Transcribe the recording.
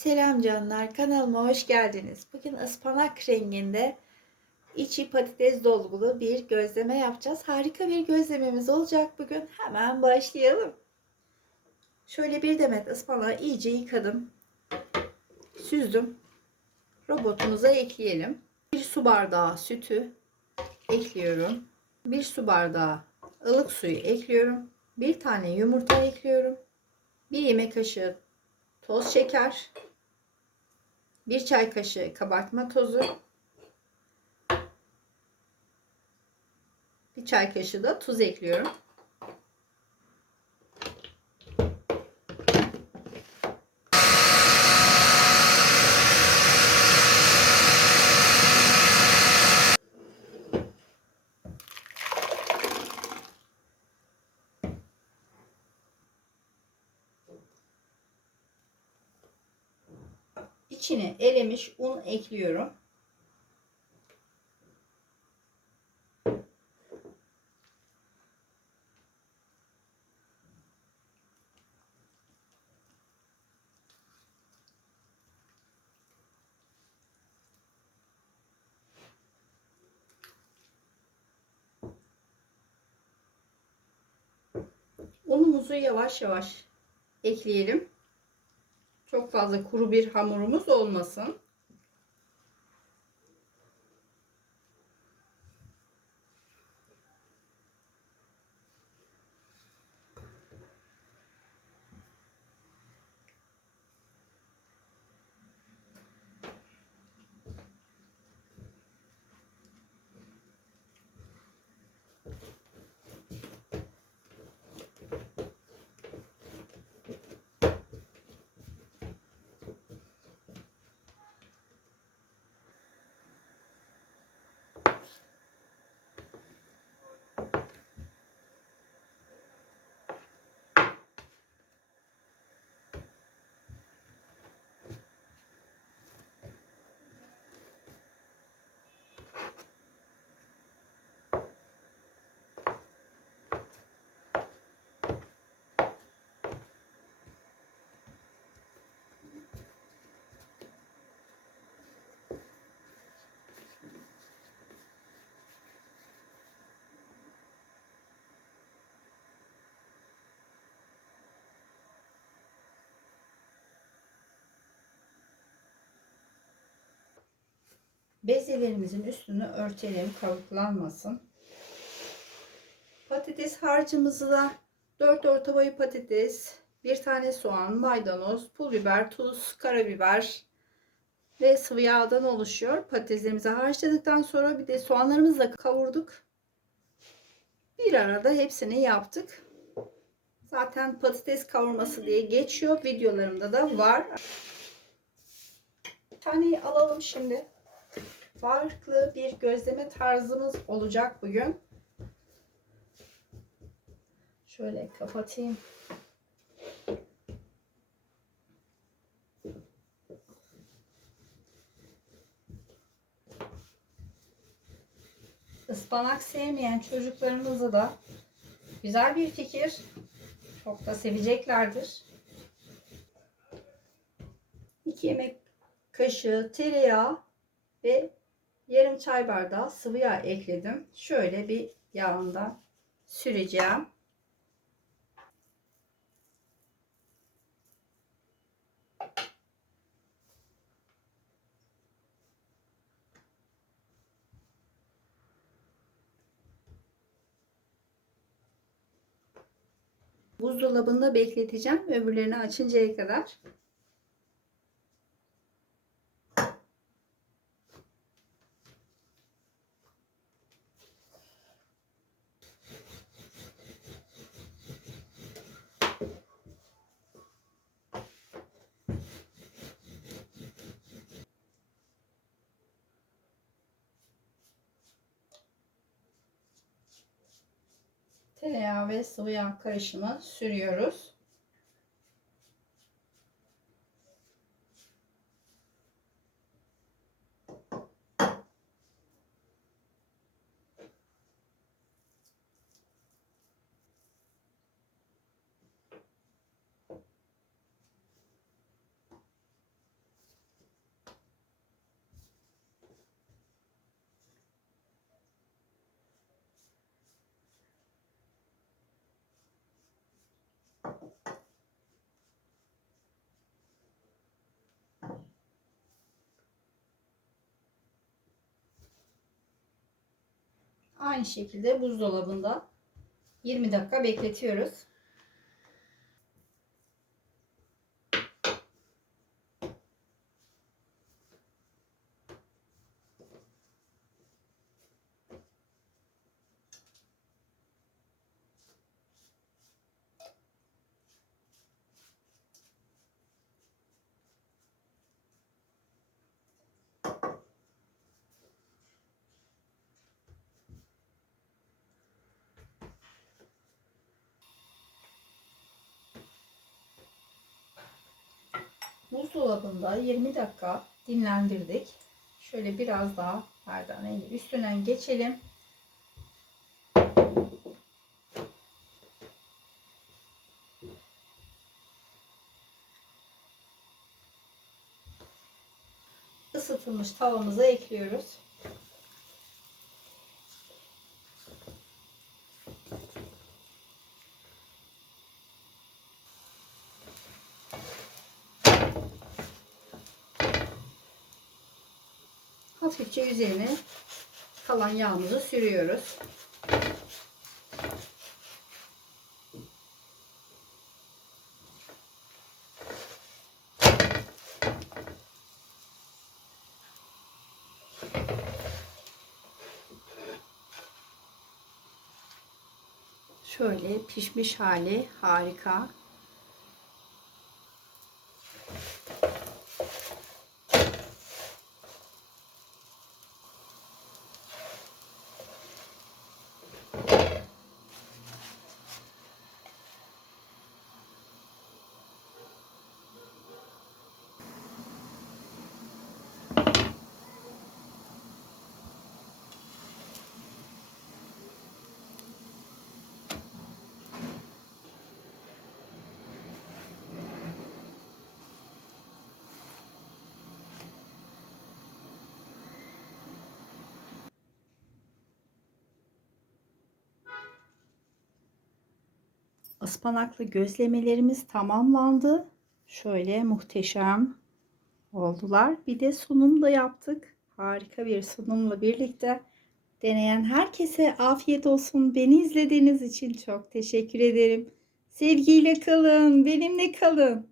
Selam canlar, kanalıma hoş geldiniz. Bugün ıspanak renginde içi patates dolgulu bir gözleme yapacağız. Harika bir gözlememiz olacak bugün. Hemen başlayalım. Şöyle bir demet ıspanağı iyice yıkadım. Süzdüm. Robotumuza ekleyelim. Bir su bardağı sütü ekliyorum. Bir su bardağı ılık suyu ekliyorum. Bir tane yumurta ekliyorum. Bir yemek kaşığı toz şeker, bir çay kaşığı kabartma tozu, bir çay kaşığı da tuz ekliyorum. İçine elemiş un ekliyorum. Unumuzu yavaş yavaş ekleyelim. Çok fazla kuru bir hamurumuz olmasın. Bezelerimizin üstünü örtelim kabuklanmasın. Patates harcımızı da 4 orta boy patates, bir tane soğan, maydanoz, pul biber, tuz, karabiber ve sıvı yağdan oluşuyor. Patateslerimizi harçladıktan sonra bir de soğanlarımızı da kavurduk. Bir arada hepsini yaptık. Zaten patates kavurması diye geçiyor. Videolarımda da var. Bir taneyi alalım şimdi farklı bir gözleme tarzımız olacak bugün. Şöyle kapatayım. Ispanak sevmeyen çocuklarımıza da güzel bir fikir. Çok da seveceklerdir. 2 yemek kaşığı tereyağı ve yarım çay bardağı sıvı yağ ekledim. Şöyle bir yağından süreceğim. Buzdolabında bekleteceğim öbürlerini açıncaya kadar. Tereyağı ve sıvı yağ karışımı sürüyoruz. Aynı şekilde buzdolabında 20 dakika bekletiyoruz. Buzdolabında 20 dakika dinlendirdik. Şöyle biraz daha merdaneyle üstünden geçelim. Isıtılmış tavamıza ekliyoruz. Hafifçe üzerine kalan yağımızı sürüyoruz. Şöyle pişmiş hali harika. Ispanaklı gözlemelerimiz tamamlandı. Şöyle muhteşem oldular. Bir de sunum da yaptık. Harika bir sunumla birlikte deneyen herkese afiyet olsun. Beni izlediğiniz için çok teşekkür ederim. Sevgiyle kalın, benimle kalın.